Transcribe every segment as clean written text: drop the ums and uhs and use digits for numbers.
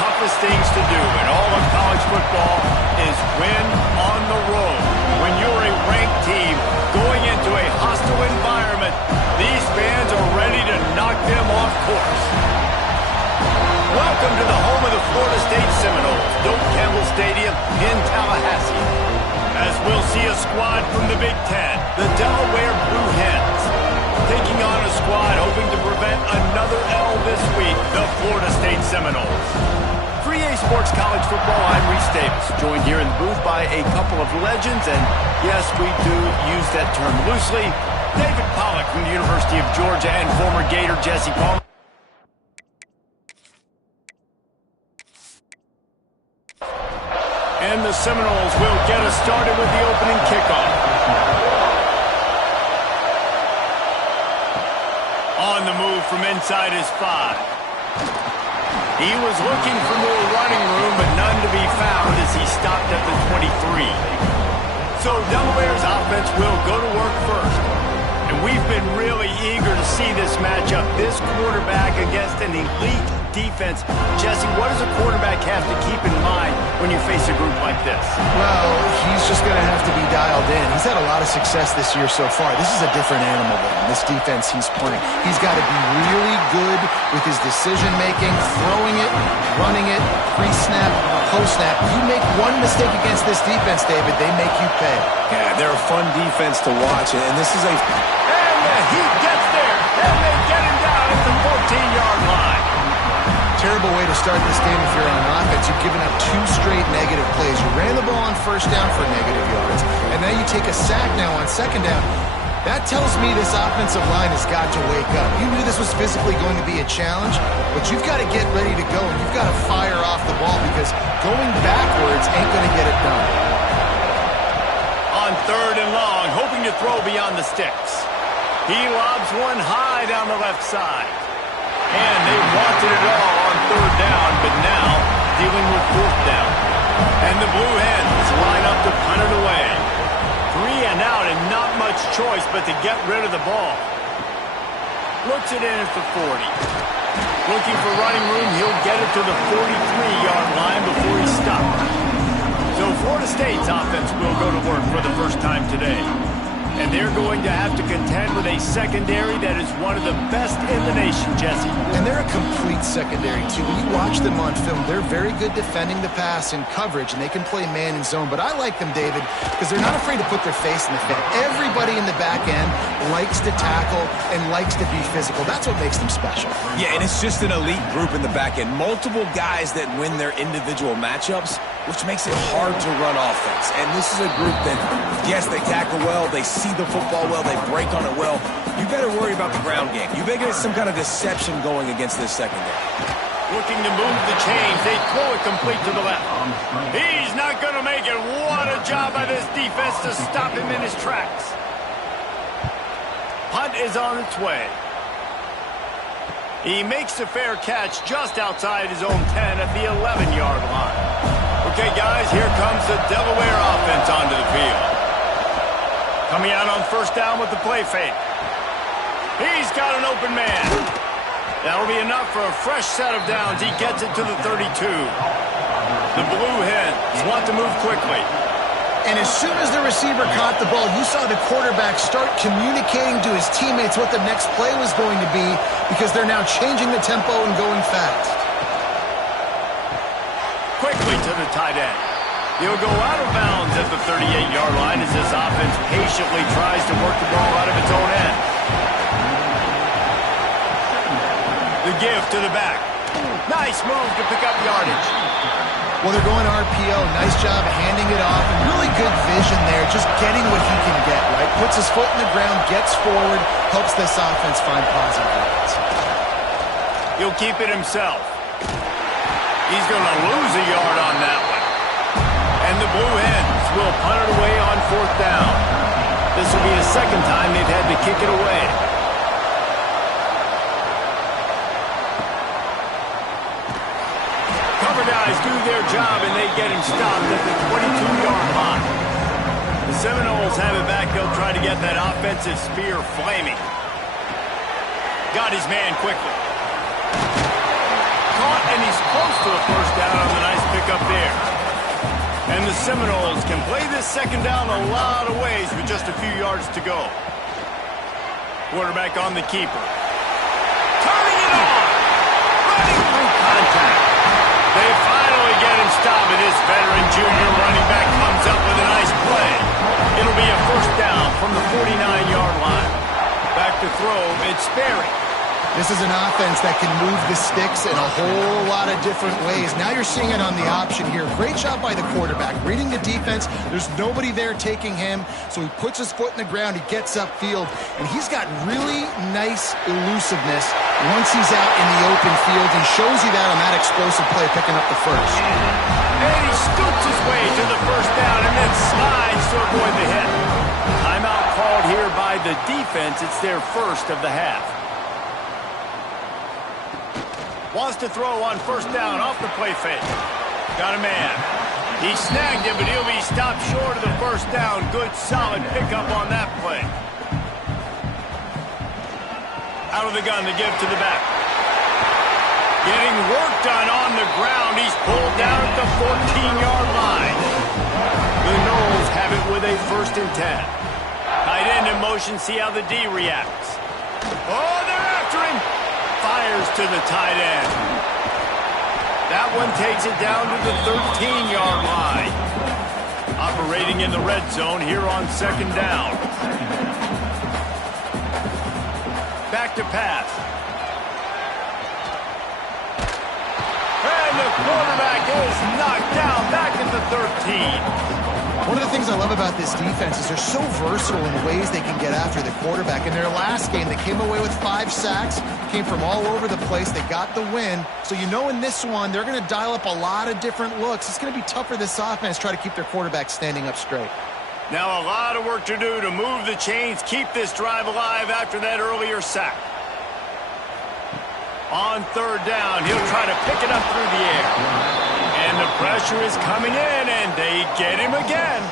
toughest things to do in all of college football is win on the road. When you're a ranked team going into a hostile environment, these fans are ready to knock them off course. Welcome to the home of the Florida State Seminoles, Doak Campbell Stadium in Tallahassee. As we'll see a squad from the Big Ten, the Delaware Blue Hens, taking on a squad hoping to prevent another L this week, the Florida State Seminoles. For EA Sports College Football, I'm Reese Davis, joined here in the booth by a couple of legends, and yes, we do use that term loosely. David Pollack from the University of Georgia and former Gator Jesse Palmer. And the Seminoles will get us started with the opening kickoff. On the move from inside his 5. He was looking for more running room, but none to be found as he stopped at the 23. So Delaware's offense will go to work first. And we've been really eager to see this matchup. This quarterback against an elite defense. Jesse, what does a quarterback have to keep in mind when you face a group like this? Well, he's just going to have to be dialed in. He's had a lot of success this year so far. This is a different animal than this defense he's playing. He's got to be really good with his decision-making, throwing it, running it, pre-snap, post-snap. You make one mistake against this defense, David, they make you pay. Yeah, they're a fun defense to watch, and this is a... And the Heat gets there, and they get him down at the 14-yard line. Terrible way to start this game if you're on offense. You've given up 2 straight negative plays. You ran the ball on first down for negative yards, and now you take a sack now on second down. That tells me this offensive line has got to wake up. You knew this was physically going to be a challenge, but you've got to get ready to go, and you've got to fire off the ball because going backwards ain't going to get it done. On 3rd and long, hoping to throw beyond the sticks. He lobs one high down the left side. And they wanted it all on 3rd down, but now dealing with 4th down. And the Blue Hens line up to punt it away. 3 and out and not much choice but to get rid of the ball. Looks it in at the 40. Looking for running room, he'll get it to the 43-yard line before he stops. So Florida State's offense will go to work for the first time today. And they're going to have to contend with a secondary that is one of the best in the nation, Jesse. And they're a complete secondary, too. When you watch them on film, they're very good defending the pass and coverage, and they can play man and zone. But I like them, David, because they're not afraid to put their face in the fan. Everybody in the back end likes to tackle and likes to be physical. That's what makes them special. Yeah, and it's just an elite group in the back end. Multiple guys that win their individual matchups, which makes it hard to run offense. And this is a group that, yes, they tackle well, they see the football well, they break on it well. You better worry about the ground game. You better get some kind of deception going against this secondary. Looking to move the chains. They throw it complete to the left. He's not going to make it. What a job by this defense to stop him in his tracks. Punt is on its way. He makes a fair catch just outside his own 10 at the 11-yard line. Okay, guys, here comes the Delaware offense onto the field. Coming out on 1st down with the play fake. He's got an open man. That'll be enough for a fresh set of downs. He gets it to the 32. The Blue Hens want to move quickly. And as soon as the receiver caught the ball, you saw the quarterback start communicating to his teammates what the next play was going to be because they're now changing the tempo and going fast. Quickly to the tight end. He'll go out of bounds at the 38-yard line as this offense patiently tries to work the ball out of its own end. The give to the back. Nice move to pick up yardage. Well, they're going RPO. Nice job handing it off. And really good vision there, just getting what he can get, right? Puts his foot in the ground, gets forward, helps this offense find positive yards. He'll keep it himself. He's going to lose a yard on that one. And the Blue Hens will punt it away on 4th down. This will be the second time they've had to kick it away. Cover guys do their job, and they get him stopped at the 22-yard line. The Seminoles have it back. They'll try to get that offensive spear flaming. Got his man quickly. caught, and he's close to a first down on the nice pickup there. And the Seminoles can play this second down a lot of ways with just a few yards to go. Quarterback on the keeper. Turning it on! Running through contact. They finally get him stopped, and this veteran junior running back comes up with a nice play. It'll be a first down from the 49-yard line. Back to throw, it's Sperry. This is an offense that can move the sticks in a whole lot of different ways. Now you're seeing it on the option here. Great job by the quarterback. Reading the defense, there's nobody there taking him, so he puts his foot in the ground, he gets upfield, and he's got really nice elusiveness once he's out in the open field. He shows you that on that explosive play, picking up the first. And he scoots his way to the first down and then slides to avoid the hit. Timeout called here by the defense. It's their first of the half. Wants to throw on first down off the play fake. Got a man. He snagged him, but he'll be stopped short of the first down. Good, solid pickup on that play. Out of the gun to give to the back. Getting work done on the ground. He's pulled down at the 14-yard line. The Noles have it with a 1st and 10. Tight end in motion, see how the D reacts. Oh, they're after him. Fires to the tight end. That one takes it down to the 13-yard line. Operating in the red zone here on second down. Back to pass. And the quarterback is knocked down back at the 13. One of the things I love about this defense is they're so versatile in the ways they can get after the quarterback. In their last game, they came away with 5 sacks, came from all over the place. They got the win. So you know in this one, they're going to dial up a lot of different looks. It's going to be tough for this offense to try to keep their quarterback standing up straight. Now a lot of work to do to move the chains, keep this drive alive after that earlier sack. On third down, he'll try to pick it up through the air. And the pressure is coming in, and they get him again.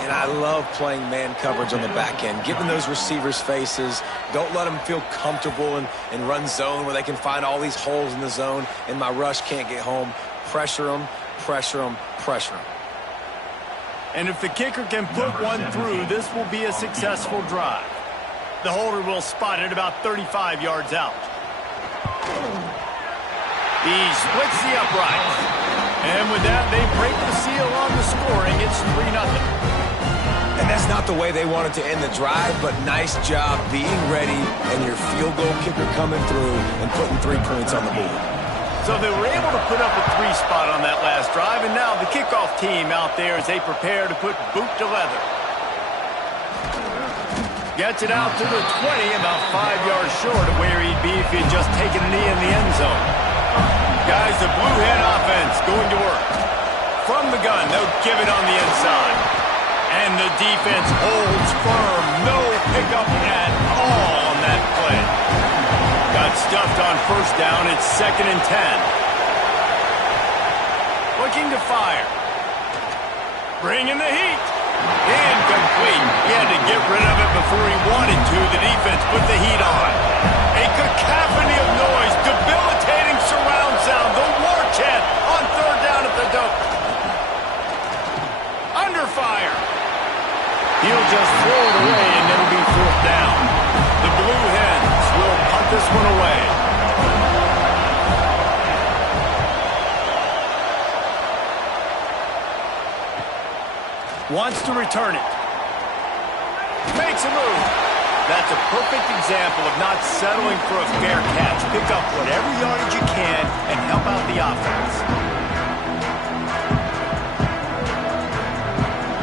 And I love playing man coverage on the back end, giving those receivers faces. Don't let them feel comfortable and run zone where they can find all these holes in the zone, and my rush can't get home. Pressure them, pressure them, pressure them. And if the kicker can put one through, this will be a successful drive. The holder will spot it about 35 yards out. He splits the upright. And with that, they break the seal on the scoring. It's 3-0. And that's not the way they wanted to end the drive, but nice job being ready and your field goal kicker coming through and putting 3 points on the board. So they were able to put up a 3 spot on that last drive, and now the kickoff team out there as they prepare to put boot to leather. Gets it out to the 20, about 5 yards short of where he'd be if he'd just taken a knee in the end zone. Guys, the blue hen offense going to work. From the gun, they'll give it on the inside. And the defense holds firm. No pickup at all on that play. Got stuffed on first down. It's 2nd and 10. Looking to fire. Bringing the heat. Incomplete. He had to get rid of it before he wanted to. The defense put the heat on. A cacophony of noise. Debilitating surround sound. The war chant on third down at the dope. Under fire. He'll just throw it away and it'll be 4th down. The Blue Hens will punt this one away. Wants to return it. Makes a move. That's a perfect example of not settling for a fair catch. Pick up whatever yardage you can and help out the offense.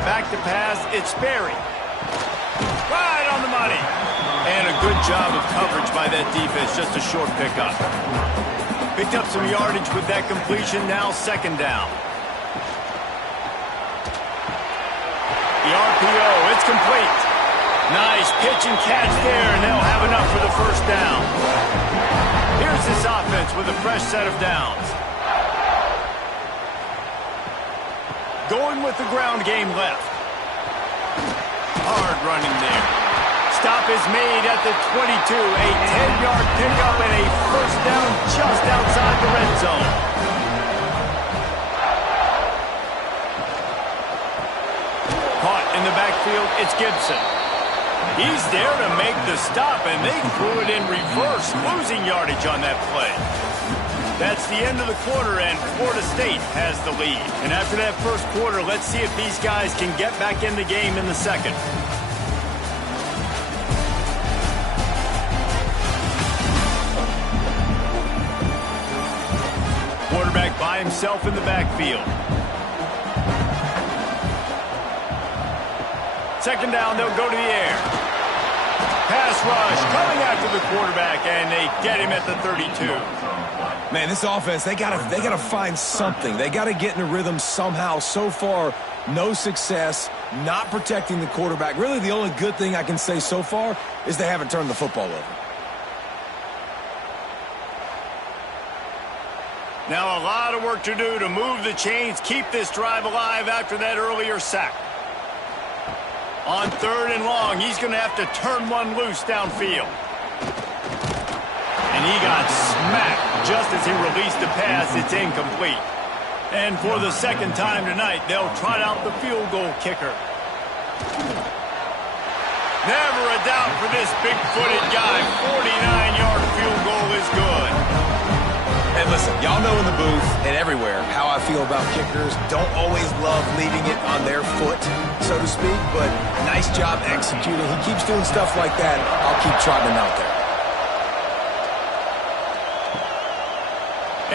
Back to pass, it's Sperry. Right on the money. And a good job of coverage by that defense, just a short pickup. Picked up some yardage with that completion, now 2nd down. The RPO, it's complete. Nice pitch and catch there, and they'll have enough for the first down. Here's this offense with a fresh set of downs. Going with the ground game left. Hard running there. stop is made at the 22. A 10-yard pickup and a first down just outside the red zone. Caught in the backfield, it's Gibson. He's there to make the stop, and they threw it in reverse, losing yardage on that play. That's the end of the quarter, and Florida State has the lead. And after that first quarter, let's see if these guys can get back in the game in the second. Quarterback by himself in the backfield. Second down, they'll go to the air. Pass rush coming after the quarterback, and they get him at the 32. Man, this offense, they gotta find something. They gotta get in a rhythm somehow. So far, no success, not protecting the quarterback. Really, the only good thing I can say so far is they haven't turned the football over. Now a lot of work to do to move the chains, keep this drive alive after that earlier sack. On third and long, he's going to have to turn one loose downfield. And he got smacked just as he released the pass. It's incomplete. And for the second time tonight, they'll trot out the field goal kicker. Never a doubt for this big-footed guy. 49-yard field goal is good. And listen, y'all know in the booth and everywhere how I feel about kickers. Don't always love leaving it on their foot, so to speak, but nice job executing. He keeps doing stuff like that. I'll keep trotting him out there.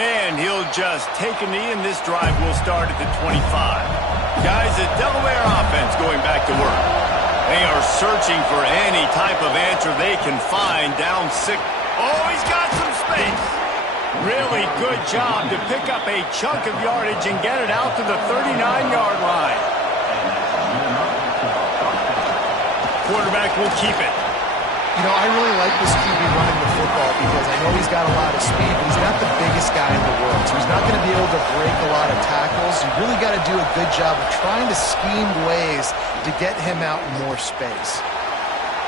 And he'll just take a knee, and this drive will start at the 25. Guys, the Delaware offense going back to work. They are searching for any type of answer they can find down 6. Oh, he's got some space. Really good job to pick up a chunk of yardage and get it out to the 39-yard line. Quarterback will keep it. You know, I really like this QB running the football because I know he's got a lot of speed, but he's not the biggest guy in the world, so he's not going to be able to break a lot of tackles. You really got to do a good job of trying to scheme ways to get him out in more space.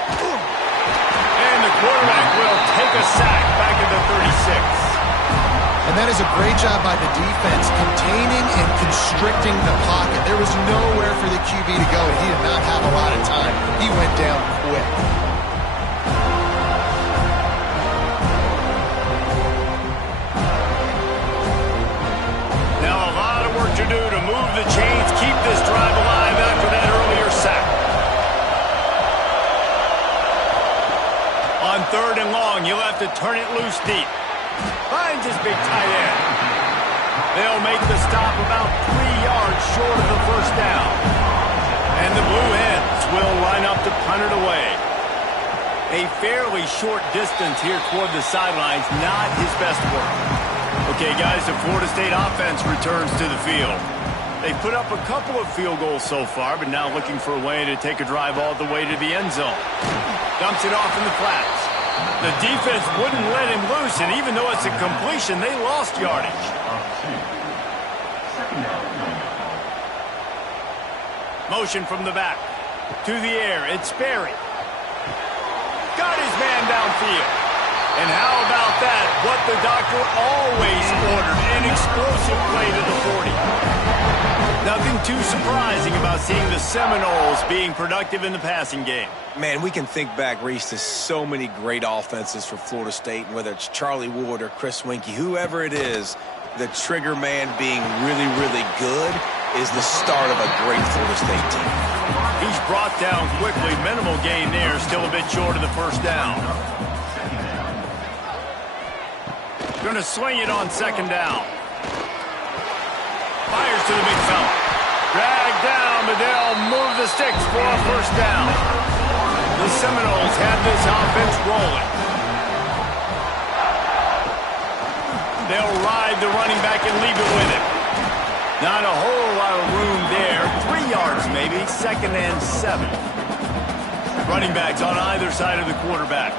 And the quarterback will take a sack back at the 36. And that is a great job by the defense, containing and constricting the pocket. There was nowhere for the QB to go, and he did not have a lot of time. He went down quick. Now a lot of work to do to move the chains, keep this drive alive after that earlier sack. On third and long, you'll have to turn it loose deep. Finds his big tight end. They'll make the stop about 3 yards short of the first down. And the Blue Hens will line up to punt it away. A fairly short distance here toward the sidelines, not his best work. Okay, guys, the Florida State offense returns to the field. They put up a couple of field goals so far, but now looking for a way to take a drive all the way to the end zone. Dumps it off in the flats. The defense wouldn't let him loose, and even though it's a completion, they lost yardage. Motion from the back. To the air, it's Sperry. Got his man downfield. And how about that? What the doctor always ordered, an explosive play to the 40. Nothing too surprising about seeing the Seminoles being productive in the passing game. Man, we can think back, Reese, to so many great offenses for Florida State, whether it's Charlie Wood or Chris Winkie, whoever it is, the trigger man being really, really good is the start of a great Florida State team. He's brought down quickly. Minimal gain there, still a bit short of the first down. Going to swing it on second down. Fires to the big fella. Dragged down, but they'll move the sticks for a first down. The Seminoles have this offense rolling. They'll ride the running back and leave it with him. Not a whole lot of room there. 3 yards maybe, 2nd and 7. Running backs on either side of the quarterback.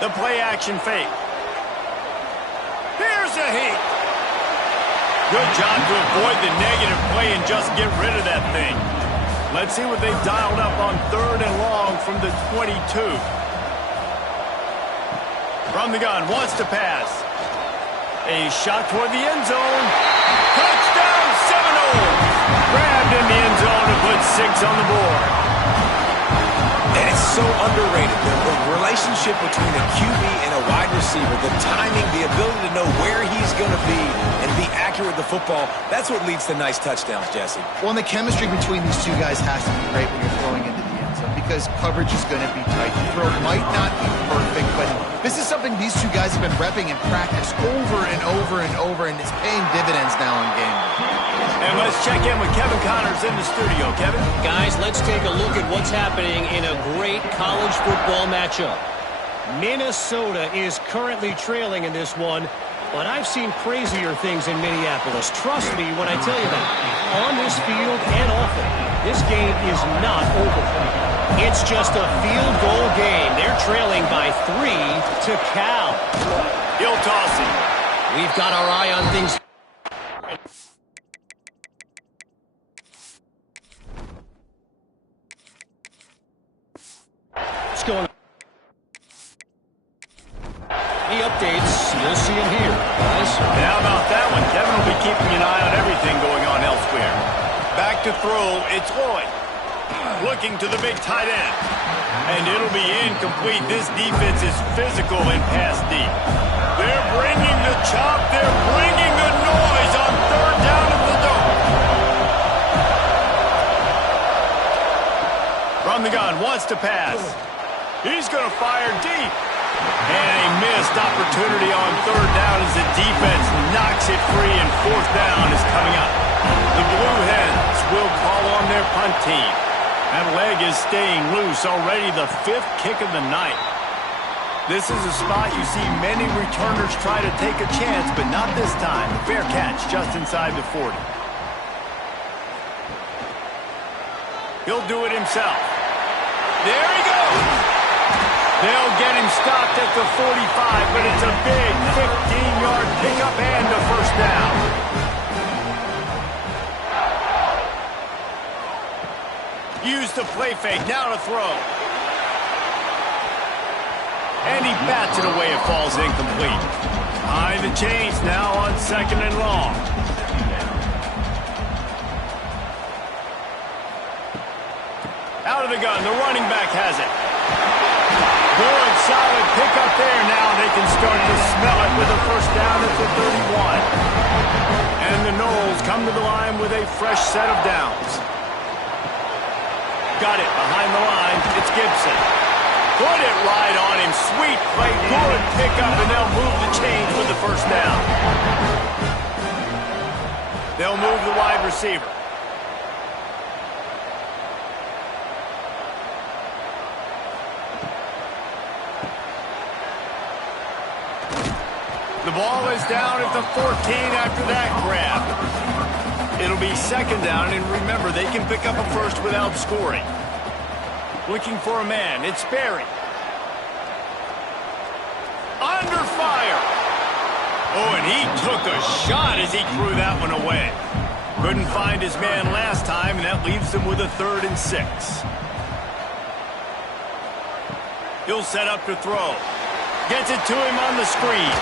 The play action fake. Here's a heat. Good job to avoid the negative play and just get rid of that thing. Let's see what they've dialed up on 3rd and long from the 22. From the gun, wants to pass. A shot toward the end zone. Touchdown, Seminoles! Grabbed in the end zone to put 6 on the board. And it's so underrated. The relationship between a QB and a wide receiver, the timing, the ability to know where he's going to be and be accurate with the football, that's what leads to nice touchdowns, Jesse. Well, and the chemistry between these two guys has to be great when you're throwing into the end zone because coverage is going to be tight. The throw might not be perfect, but this is something these two guys have been repping in practice over and over and over, and it's paying dividends now in game. And let's check in with Kevin Connors in the studio. Kevin? Guys, let's take a look at what's happening in a great college football matchup. Minnesota is currently trailing in this one, but I've seen crazier things in Minneapolis. Trust me when I tell you that. On this field and off it, this game is not over. It's just a field goal game. They're trailing by 3 to Cal. He'll toss it. We've got our eye on things. Going. Any updates, you'll see him here, guys. And how about that one? Kevin will be keeping an eye on everything going on elsewhere. Back to throw, it's Lloyd. Looking to the big tight end. And it'll be incomplete. This defense is physical and pass deep. They're bringing the chop. They're bringing the noise on 3rd down at the dome. From the gun, wants to pass. He's going to fire deep. And a missed opportunity on 3rd down as the defense knocks it free and 4th down is coming up. The Blue Hens will call on their punt team. That leg is staying loose, already the 5th kick of the night. This is a spot you see many returners try to take a chance, but not this time. The fair catch just inside the 40. He'll do it himself. There he goes! They'll get him stopped at the 45, but it's a big 15-yard pickup and a 1st down. Use the play fake, now to throw. And he bats it away, it falls incomplete. Behind the chains now on 2nd and long. Out of the gun, the running back has it. Good, solid pickup there. Now they can start to smell it with a 1st down at the 31. And the Noles come to the line with a fresh set of downs. Got it behind the line. It's Gibson. Put it right on him. Sweet play. Good pickup, and they'll move the chains with the 1st down. They'll move the wide receiver. The ball is down at the 14 after that grab. It'll be 2nd down, and remember, they can pick up a 1st without scoring. Looking for a man. It's Berry. Under fire. Oh, and he took a shot as he threw that one away. Couldn't find his man last time, and that leaves them with a 3rd and 6. He'll set up to throw. Gets it to him on the screen.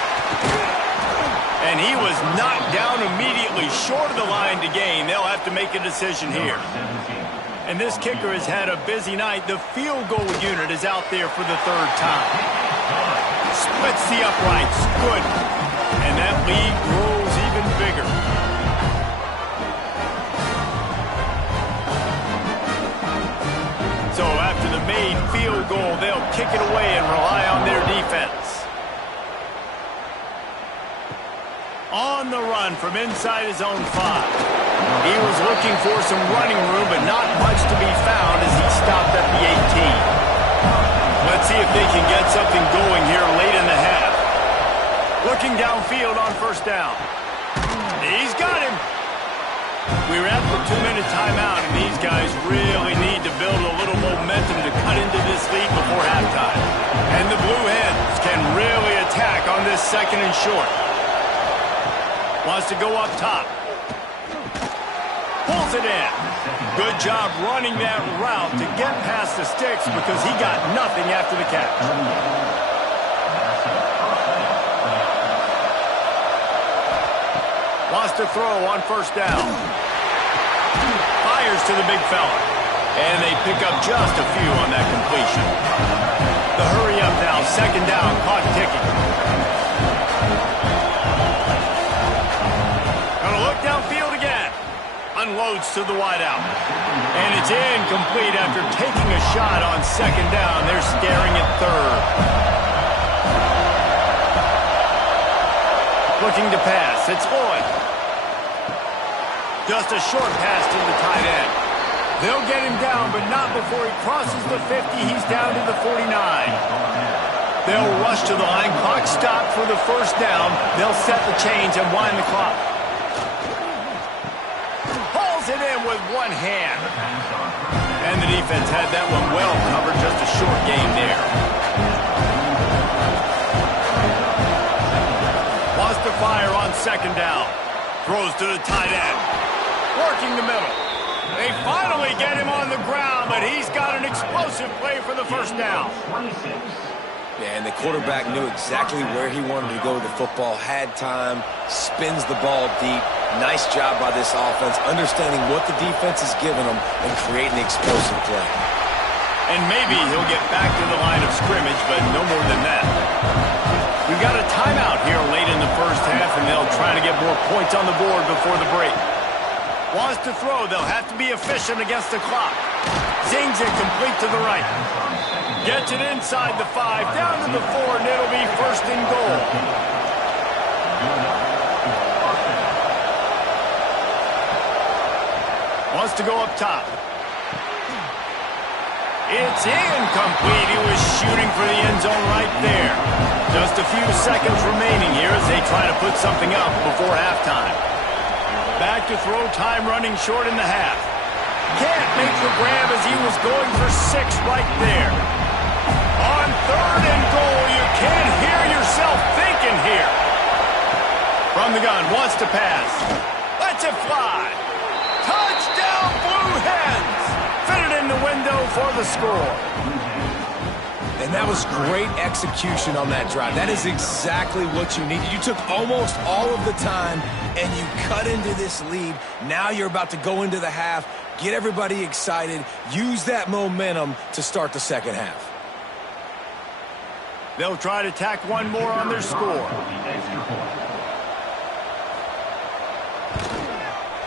And he was knocked down immediately short of the line to gain. They'll have to make a decision here. And this kicker has had a busy night. The field goal unit is out there for the 3rd time. Splits the uprights. Good. And that lead grows even bigger. So after the made field goal, they'll kick it away and rely on their defense. On the run from inside his own 5. He was looking for some running room, but not much to be found as he stopped at the 18. Let's see if they can get something going here late in the half. Looking downfield on 1st down. He's got him. We're at the 2-minute timeout, and these guys really need to build a little momentum to cut into this lead before halftime. And the Blue Hens can really attack on this 2nd and short. Wants to go up top. Pulls it in. Good job running that route to get past the sticks because he got nothing after the catch. Wants to throw on first down. Fires to the big fella. And they pick up just a few on that completion. The hurry up now, second down, clock ticking. Gonna look downfield again. Unloads to the wideout. And it's incomplete after taking a shot on second down. They're staring at third. Looking to pass. It's Lloyd. Just a short pass to the tight end. They'll get him down, but not before he crosses the 50. He's down to the 49. They'll rush to the line. Clock stopped for the first down. They'll set the chains and wind the clock. Hauls it in with one hand. And the defense had that one well covered. Just a short game there. Wants to fire on second down. Throws to the tight end. Working the middle. They finally get him on the ground, but he's got an explosive play for the first down. Yeah, and the quarterback knew exactly where he wanted to go with the football, had time, spins the ball deep. Nice job by this offense, understanding what the defense is giving them and creating the explosive play. And maybe he'll get back to the line of scrimmage, but no more than that. We've got a timeout here late in the first half, and they'll try to get more points on the board before the break. Wants to throw. They'll have to be efficient against the clock. Zings it complete to the right. Gets it inside the 5, down to the 4, and it'll be first and goal. Wants to go up top. It's incomplete. He was shooting for the end zone right there. Just a few seconds remaining here as they try to put something up before halftime. Back to throw, time running short in the half. Can't make the grab as he was going for 6 right there. On third and goal, you can't hear yourself thinking here. From the gun, wants to pass. Lets it fly. Touchdown, Blue Hens! Fitted in the window for the score. And that was great execution on that drive. That is exactly what you needed. You took almost all of the time, and you cut into this lead. Now you're about to go into the half, get everybody excited, use that momentum to start the second half. They'll try to tack one more on their score.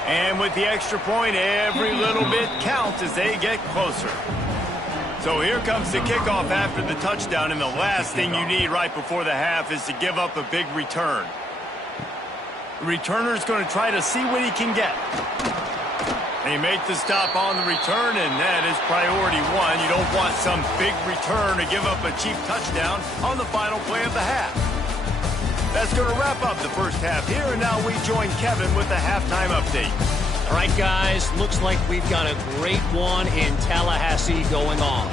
And with the extra point, every little bit counts as they get closer. So here comes the kickoff after the touchdown, and the last thing you need right before the half is to give up a big return. The returner's going to try to see what he can get. They make the stop on the return, and that is priority one. You don't want some big return to give up a cheap touchdown on the final play of the half. That's going to wrap up the first half here, and now we join Kevin with the halftime update. All right, guys, looks like we've got a great one in Tallahassee going on.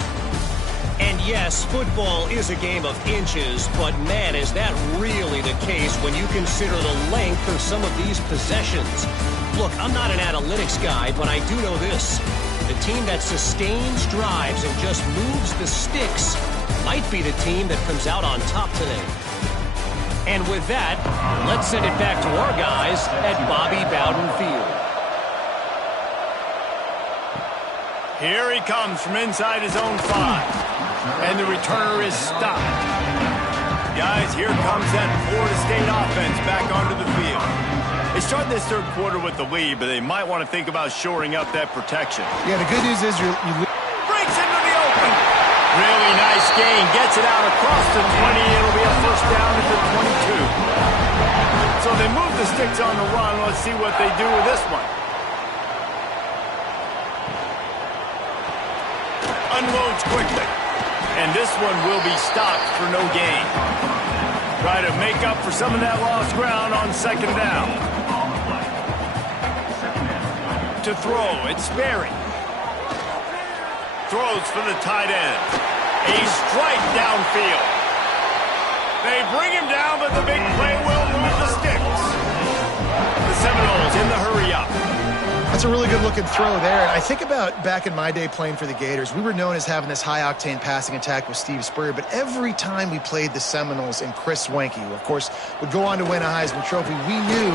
And yes, football is a game of inches, but man, is that really the case when you consider the length of some of these possessions. Look, I'm not an analytics guy, but I do know this. The team that sustains drives and just moves the sticks might be the team that comes out on top today. And with that, let's send it back to our guys at Bobby Bowden Field. Here he comes from inside his own 5. And the returner is stopped. Guys, here comes that Florida State offense back onto the field. They start this third quarter with the lead, but they might want to think about shoring up that protection. Yeah, the good news is you Breaks into the open. Really nice gain. Gets it out across the 20. It'll be a first down at the 22. So they move the sticks on the run. Let's see what they do with this one. Unloads quickly. And this one will be stopped for no gain. Try to make up for some of that lost ground on second down. To throw, it's Sperry. Throws for the tight end. A strike downfield. They bring him down, but the big play will move the sticks. The Seminoles in the hurry up. I'll That's a really good-looking throw there. And I think about back in my day playing for the Gators, we were known as having this high-octane passing attack with Steve Spurrier, but every time we played the Seminoles and Chris Wenke, who, of course, would go on to win a Heisman Trophy, we knew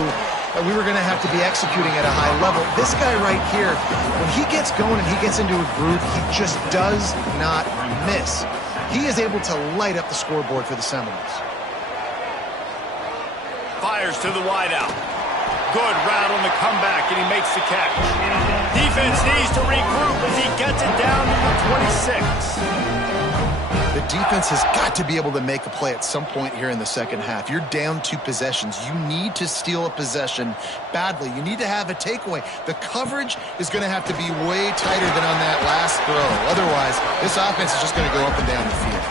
that we were going to have to be executing at a high level. This guy right here, when he gets going and he gets into a groove, he just does not miss. He is able to light up the scoreboard for the Seminoles. Fires to the wideout. Good route on the comeback, and he makes the catch. Defense needs to regroup as he gets it down to the 26. The defense has got to be able to make a play at some point here in the second half. You're down 2 possessions. You need to steal a possession badly. You need to have a takeaway. The coverage is going to have to be way tighter than on that last throw. Otherwise, this offense is just going to go up and down the field.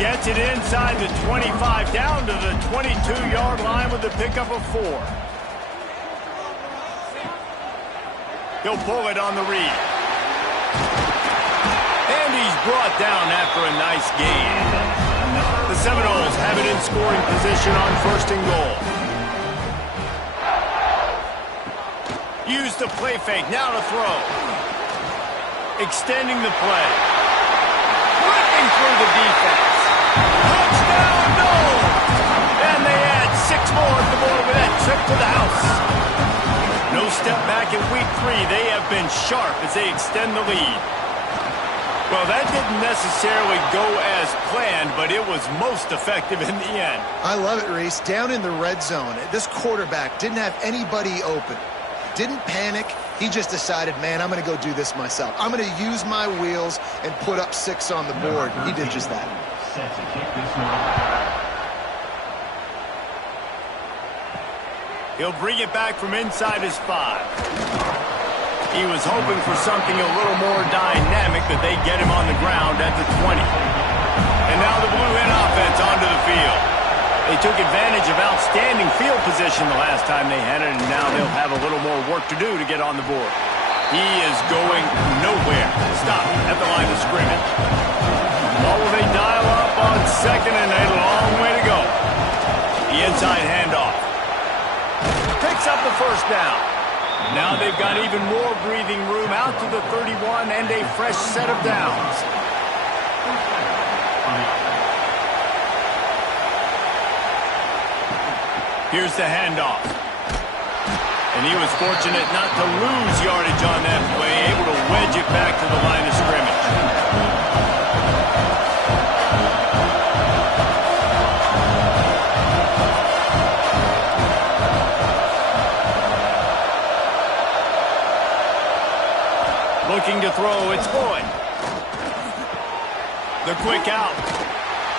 Gets it inside the 25, down to the 22-yard line with the pickup of 4. He'll pull it on the read. And he's brought down after a nice gain. The Seminoles have it in scoring position on 1st and goal. Use the play fake, now to throw. Extending the play. Ripping through the defense. Touchdown, no! And they add 6 more at the board with that trip to the house. No step back in week 3. They have been sharp as they extend the lead. Well, that didn't necessarily go as planned, but it was most effective in the end. I love it, Reese. Down in the red zone, this quarterback didn't have anybody open. Didn't panic. He just decided, man, I'm going to go do this myself. I'm going to use my wheels and put up 6 on the board. He did just that. He'll bring it back from inside his 5. He was hoping for something a little more dynamic, but they get him on the ground at the 20. And now the Blue Hen offense onto the field. They took advantage of outstanding field position the last time they had it, and now they'll have a little more work to do to get on the board. He is going nowhere. Stop at the line of scrimmage. Oh, they dial up on 2nd and a long way to go. The inside handoff. Picks up the 1st down. Now they've got even more breathing room out to the 31 and a fresh set of downs. Here's the handoff. And he was fortunate not to lose yardage on that play, able to wedge it back to the line of scrimmage. Looking to throw, it's Boyd. The quick out.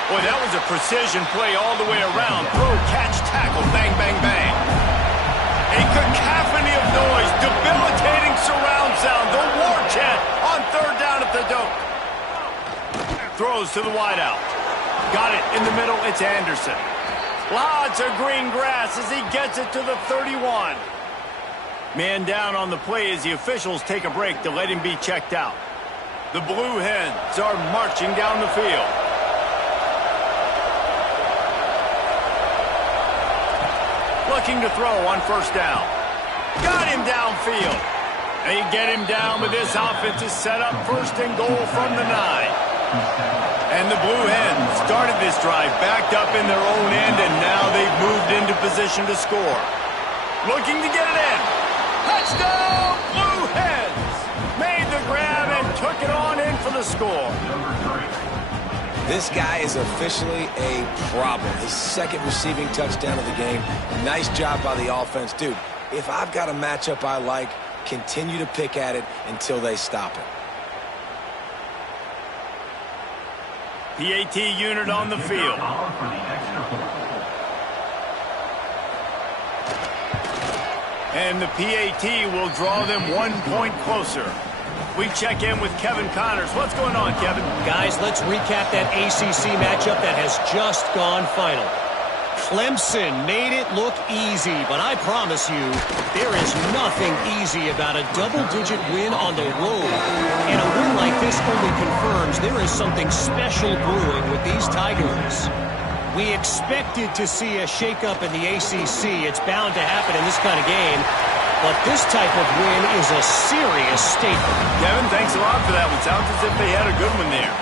Boy, that was a precision play all the way around. Throw, catch, tackle, bang, bang, bang. A cacophony of noise, debilitating surround sound, the war chant on 3rd down at the dope. Throws to the wideout. Got it in the middle, it's Anderson. Lots of green grass as he gets it to the 31. Man down on the play as the officials take a break to let him be checked out. The Blue Hens are marching down the field. Looking to throw on 1st down. Got him downfield. They get him down, but this offense is set up 1st and goal from the 9. And the Blue Hens started this drive backed up in their own end, and now they've moved into position to score. Looking to get it in. Touchdown, Blue Hens! Made the grab and took it on in for the score. This guy is officially a problem. His 2nd receiving touchdown of the game. Nice job by the offense. Dude, if I've got a matchup I like, continue to pick at it until they stop it. PAT unit on the field. And the PAT will draw them 1 point closer. We check in with Kevin Connors. What's going on, Kevin? Guys, let's recap that ACC matchup that has just gone final. Clemson made it look easy, but I promise you, there is nothing easy about a double-digit win on the road. And a win like this only confirms there is something special brewing with these Tigers. We expected to see a shakeup in the ACC. It's bound to happen in this kind of game. But this type of win is a serious statement. Kevin, thanks a lot for that one. Sounds as if they had a good one there.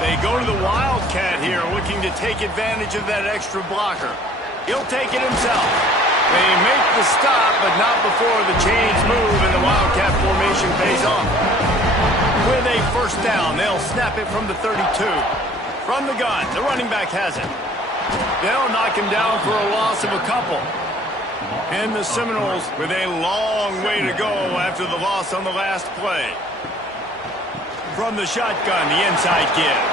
They go to the Wildcat here, looking to take advantage of that extra blocker. He'll take it himself. They make the stop, but not before the chains move and the Wildcat formation pays off. With a first down, they'll snap it from the 32. From the gun, the running back has it. They'll knock him down for a loss of a couple. And the Seminoles with a long way to go after the loss on the last play. From the shotgun, the inside give.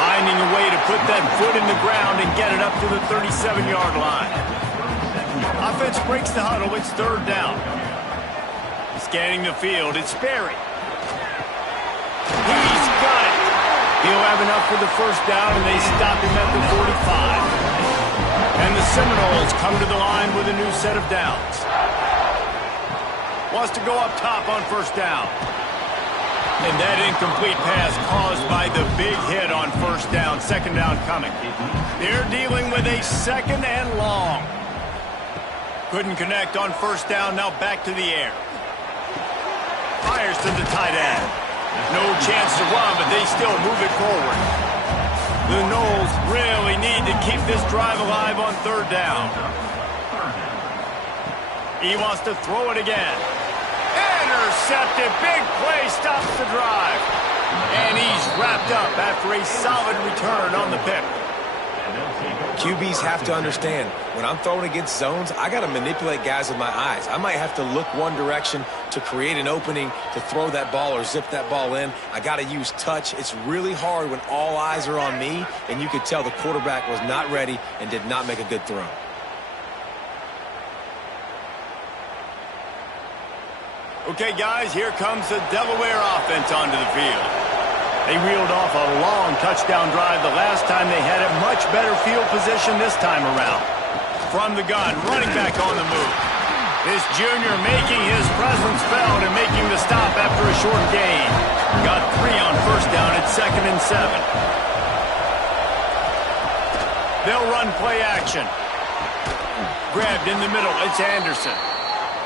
Finding a way to put that foot in the ground and get it up to the 37-yard line. Offense breaks the huddle. It's third down. Scanning the field, it's Sperry. He's got it. He'll have enough for the first down, and they stop him at the 45. And the Seminoles come to the line with a new set of downs. Wants to go up top on first down. And that incomplete pass caused by the big hit on first down. Second down coming. They're dealing with a second and long. Couldn't connect on first down. Now back to the air. Fires to the tight end. No chance to run, but they still move it forward. The Noles really need to keep this drive alive on third down. He wants to throw it again. Intercepted. Big play stops the drive. And he's wrapped up after a solid return on the pick. QBs have to understand, when I'm throwing against zones, I got to manipulate guys with my eyes. I might have to look one direction to create an opening to throw that ball or zip that ball in. I got to use touch. It's really hard when all eyes are on me, and you could tell the quarterback was not ready and did not make a good throw. Okay, guys, here comes the Delaware offense onto the field. They reeled off a long touchdown drive the last time. They had a much better field position this time around. From the gun, running back on the move. This junior making his presence felt and making the stop after a short gain. Got 3 on first down at 2nd and 7. They'll run play action. Grabbed in the middle, it's Anderson.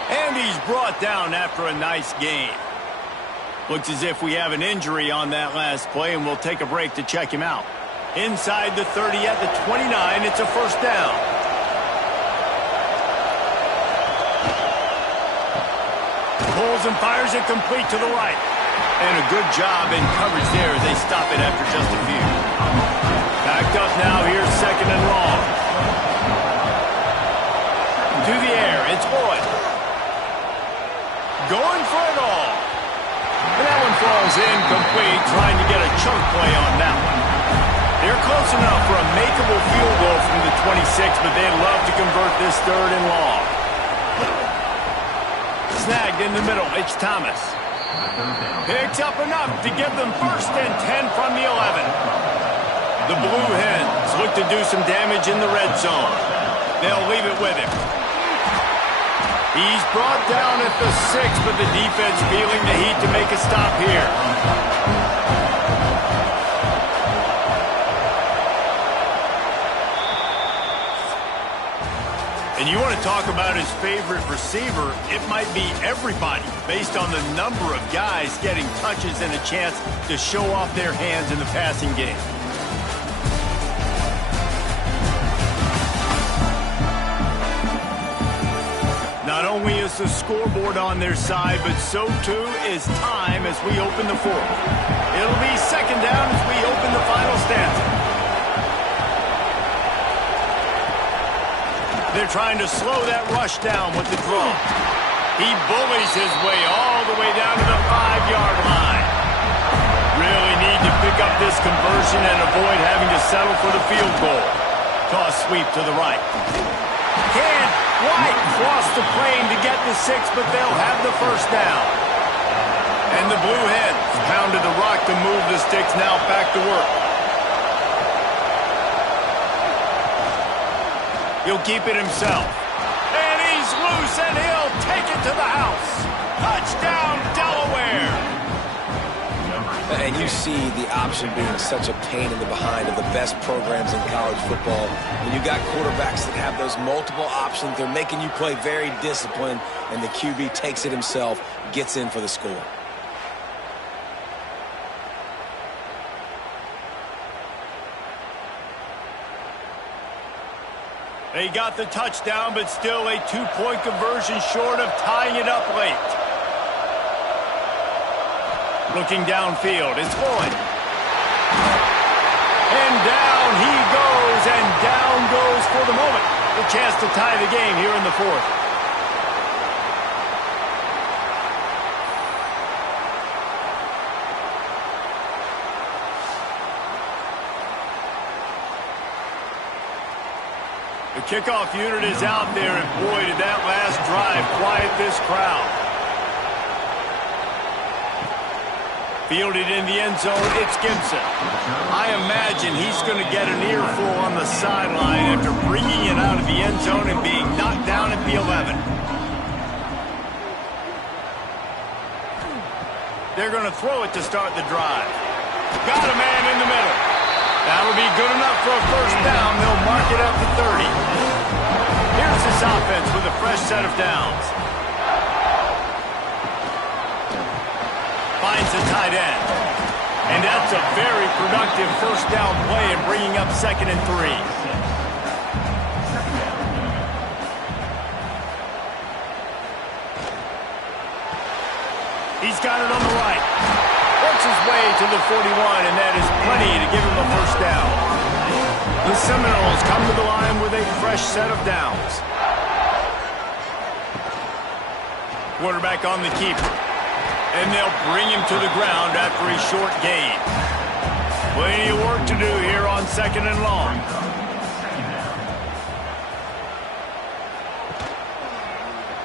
And he's brought down after a nice gain. Looks as if we have an injury on that last play, and we'll take a break to check him out. Inside the 30 at the 29, it's a first down. Pulls and fires it complete to the right. And a good job in coverage there as they stop it after just a few. Backed up now, here's second and long. To the air, it's Boyd. Going for it all. And that one falls incomplete, trying to get a chunk play on that one. They're close enough for a makeable field goal from the 26, but they'd love to convert this third and long. Snagged in the middle, it's Thomas. Picks up enough to give them first and 10 from the 11. The Blue Hens look to do some damage in the red zone. They'll leave it with him. He's brought down at the 6, but the defense feeling the heat to make a stop here. And you want to talk about his favorite receiver, it might be everybody, based on the number of guys getting touches and a chance to show off their hands in the passing game. Not only is the scoreboard on their side, but so too is time as we open the fourth. It'll be second down as we open the final stanza. They're trying to slow that rush down with the draw. He bullies his way all the way down to the 5-yard line. Really need to pick up this conversion and avoid having to settle for the field goal. Toss sweep to the right. Can't quite cross the plane to get the 6, but they'll have the first down. And the Blue Hens pounded the rock to move the sticks, now back to work. He'll keep it himself. And he's loose, and he'll take it to the house. Touchdown, Delaware. And you see the option being such a pain in the behind of the best programs in college football. When you got quarterbacks that have those multiple options, they're making you play very disciplined, and the QB takes it himself, gets in for the score. They got the touchdown, but still a two-point conversion short of tying it up late. Looking downfield, it's Lloyd. And down he goes, and down goes for the moment. A chance to tie the game here in the fourth. The kickoff unit is out there, and boy, did that last drive quiet this crowd. Fielded in the end zone, it's Gibson. I imagine he's going to get an earful on the sideline after bringing it out of the end zone and being knocked down at the 11. They're going to throw it to start the drive. Got a man in the middle. That'll be good enough for a first down. They'll mark it up to 30. Here's this offense with a fresh set of downs. Finds the tight end. And that's a very productive first down play and bringing up 2nd and 3. He's got it on the right. Works his way to the 41, and that is plenty to give him a first down. The Seminoles come to the line with a fresh set of downs. Quarterback on the keeper. And they'll bring him to the ground after a short gain. Plenty of work to do here on 2nd and long.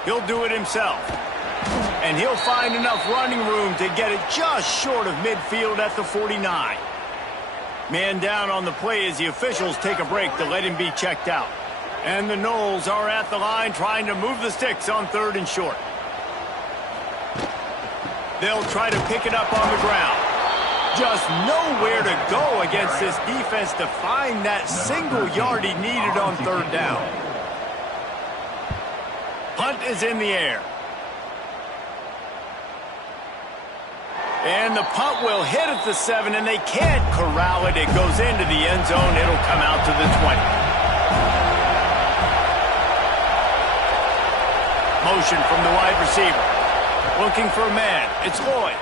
He'll do it himself. And he'll find enough running room to get it just short of midfield at the 49. Man down on the play as the officials take a break to let him be checked out. And the Noles are at the line trying to move the sticks on 3rd and short. They'll try to pick it up on the ground. Just nowhere to go against this defense to find that single yard he needed on 3rd down. Punt is in the air. And the punt will hit at the 7, and they can't corral it. It goes into the end zone. It'll come out to the 20. Motion from the wide receiver. Looking for a man. It's Lloyd.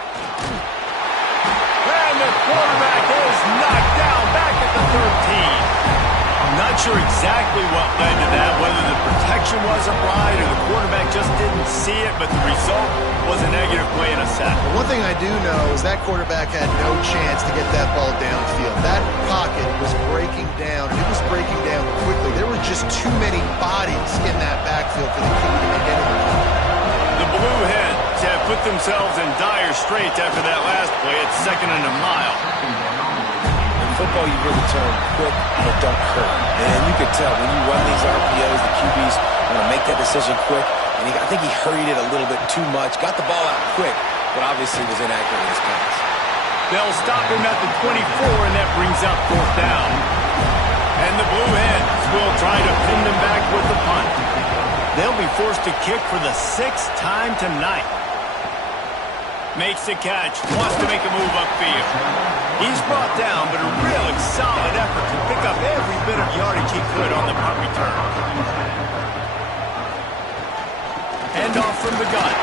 And the quarterback is knocked down back at the 13. I'm not sure exactly what led to that, whether the protection wasn't right or the quarterback just didn't see it, but the result was a negative play and a sack. One thing I do know is that quarterback had no chance to get that ball downfield. That pocket was breaking down, and it was breaking down quickly. There were just too many bodies in that backfield for the QB to make anything. The Blue Hens have put themselves in dire straits after that last play. It's 2nd and a mile. Football, you really turn quick, but don't hurt. And you could tell when you run these RPOs, the QBs want to make that decision quick. And I think he hurried it a little bit too much. Got the ball out quick, but obviously was inaccurate in his pass. They'll stop him at the 24, and that brings up 4th down. And the Blue Hens will try to pin them back with the punt. They'll be forced to kick for the 6th time tonight. Makes the catch, wants to make a move upfield. He's brought down, but a really solid effort to pick up every bit of yardage he could on the punt return. Hand off from the gun.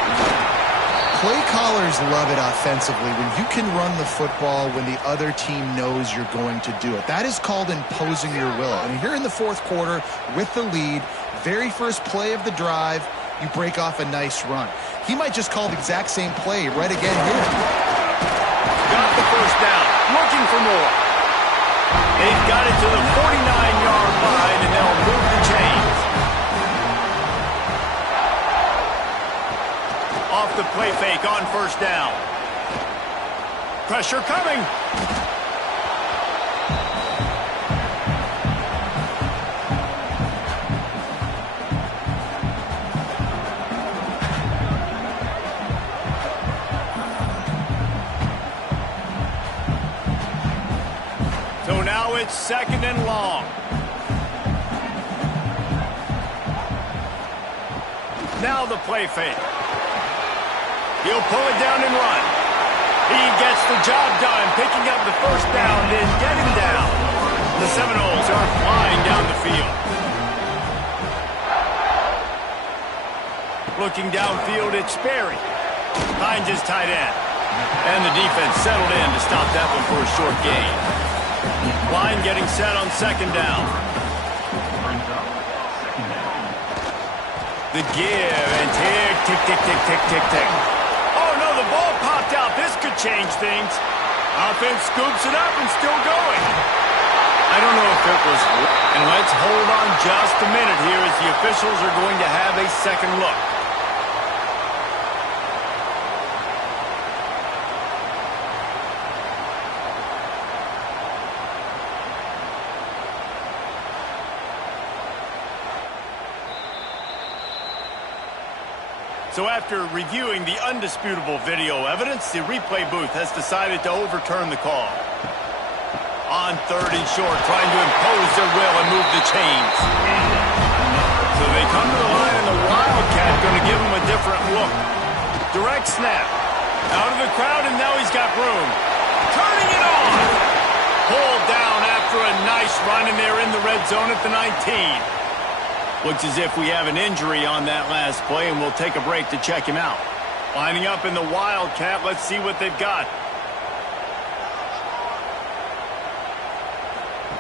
Play callers love it offensively when you can run the football when the other team knows you're going to do it. That is called imposing your will. And here in the 4th quarter with the lead, very first play of the drive, you break off a nice run. He might just call the exact same play right again here. Got the first down, looking for more. They've got it to the 49-yard line, and they'll move the chains. Off the play fake on 1st down. Pressure coming. So now it's 2nd and long. Now the play fake. He'll pull it down and run. He gets the job done, picking up the first down, then getting down. The Seminoles are flying down the field. Looking downfield, it's Sperry. Finds his tight end. And the defense settled in to stop that one for a short gain. Line getting set on 2nd down. The give and tick, tick, tick, tick, tick, tick, tick. Oh, no, the ball popped out. This could change things. Offense scoops it up and still going. I don't know if it was... And let's hold on just a minute here as the officials are going to have a second look. So after reviewing the undisputable video evidence, the replay booth has decided to overturn the call. On 3rd and short, trying to impose their will and move the chains. So they come to the line, and the Wildcat going to give them a different look. Direct snap. Out of the crowd, and now he's got room. Turning it on. Pulled down after a nice run, and they're in the red zone at the 19. Looks as if we have an injury on that last play, and we'll take a break to check him out. Lining up in the Wildcat, let's see what they've got.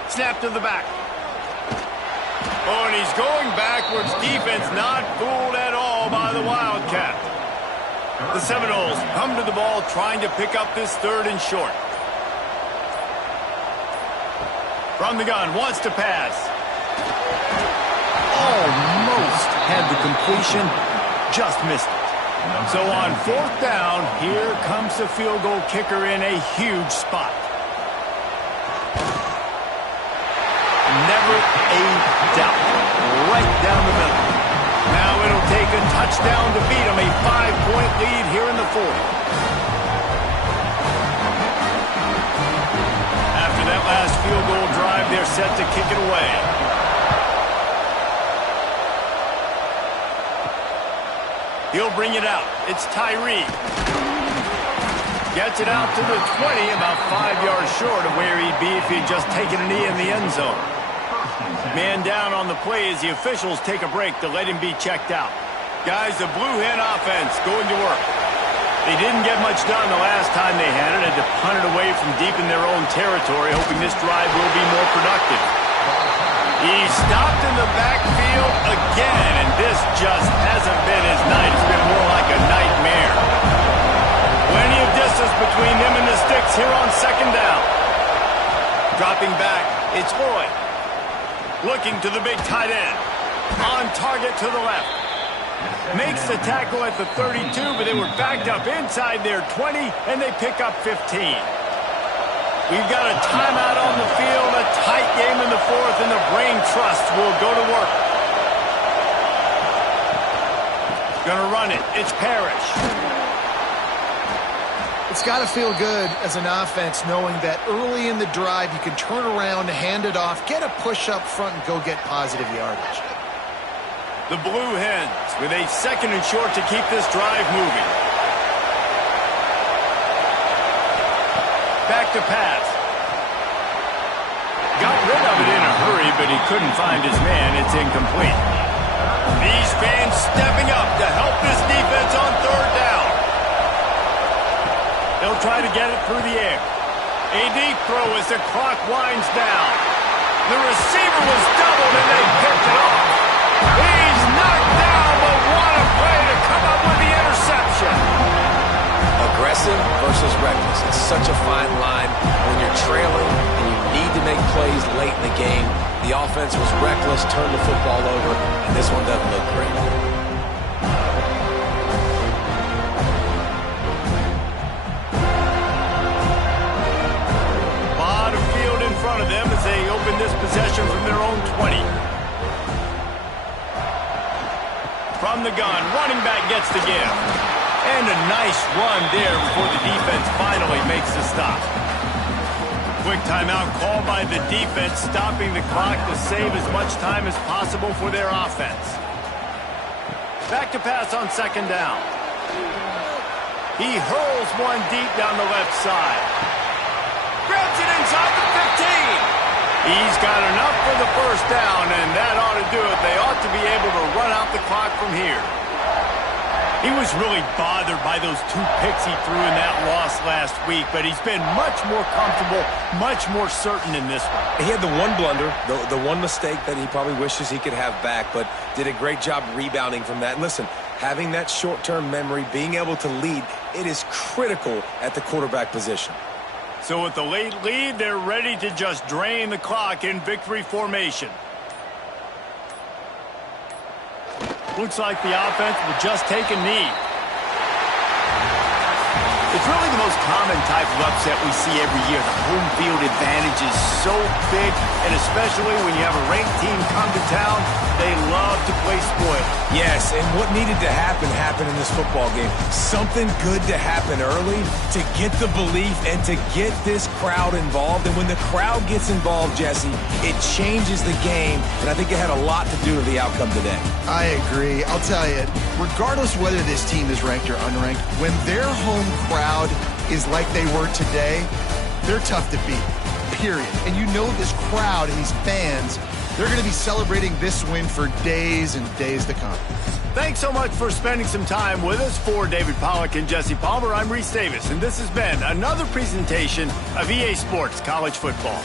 Snap to the back. Oh, and he's going backwards. Defense not fooled at all by the Wildcat. The Seminoles come to the ball trying to pick up this 3rd and short. From the gun, wants to pass. Almost had the completion, just missed it. So on 4th down, here comes the field goal kicker in a huge spot. Never a doubt. Right down the middle. Now it'll take a touchdown to beat them. A 5-point lead here in the 4th. After that last field goal drive, they're set to kick it away. He'll bring it out. It's Tyree. Gets it out to the 20, about 5 yards short of where he'd be if he'd just taken a knee in the end zone. Man down on the play as the officials take a break to let him be checked out. Guys, the Blue Hen offense going to work. They didn't get much done the last time they had it. Had to punt it away from deep in their own territory, hoping this drive will be more productive. He stopped in the backfield again, and this just hasn't been his night. It's been more like a nightmare. Plenty of distance between them and the sticks here on 2nd down. Dropping back, it's Lloyd. Looking to the big tight end. On target to the left. Makes the tackle at the 32, but they were backed up inside their 20, and they pick up 15. We've got a timeout on the field, a tight game in the 4th, and the Brain Trust will go to work. Gonna run it. It's Parrish. It's got to feel good as an offense knowing that early in the drive you can turn around, hand it off, get a push up front, and go get positive yardage. The Blue Hens with a 2nd and short to keep this drive moving. Back to pass. Got rid of it in a hurry, but he couldn't find his man. It's incomplete. These fans stepping up to help this defense on 3rd down. They'll try to get it through the air. A deep throw as the clock winds down. The receiver was doubled, and they picked it off. He's knocked down, but what a play to come up with the interception. Aggressive versus reckless. It's such a fine line when you're trailing and you need to make plays late in the game. The offense was reckless, turned the football over, and this one doesn't look great. Lot of field in front of them as they open this possession from their own 20. From the gun, running back gets the give. And a nice run there before the defense finally makes the stop. Quick timeout called by the defense, stopping the clock to save as much time as possible for their offense. Back to pass on second down. He hurls one deep down the left side. Grabs it inside the 15. He's got enough for the first down, and that ought to do it. They ought to be able to run out the clock from here. He was really bothered by those 2 picks he threw in that loss last week, but he's been much more comfortable, much more certain in this one. He had the one blunder, the one mistake that he probably wishes he could have back, but did a great job rebounding from that. And listen, having that short-term memory, being able to lead, it is critical at the quarterback position. So with the late lead, they're ready to just drain the clock in victory formation. Looks like the offense will just take a knee. It's really the most common type of upset we see every year. The home field advantage is so big, and especially when you have a ranked team come to town, they love to play spoil. Yes, and what needed to happen happened in this football game. Something good to happen early to get the belief and to get this crowd involved. And when the crowd gets involved, Jesse, it changes the game, and I think it had a lot to do with the outcome today. I agree. I'll tell you, regardless whether this team is ranked or unranked, when their home crowd is like they were today, they're tough to beat, period. And you know this crowd and these fans, they're going to be celebrating this win for days and days to come. Thanks so much for spending some time with us. For David Pollack and Jesse Palmer, I'm Reese Davis, and this has been another presentation of EA Sports College Football.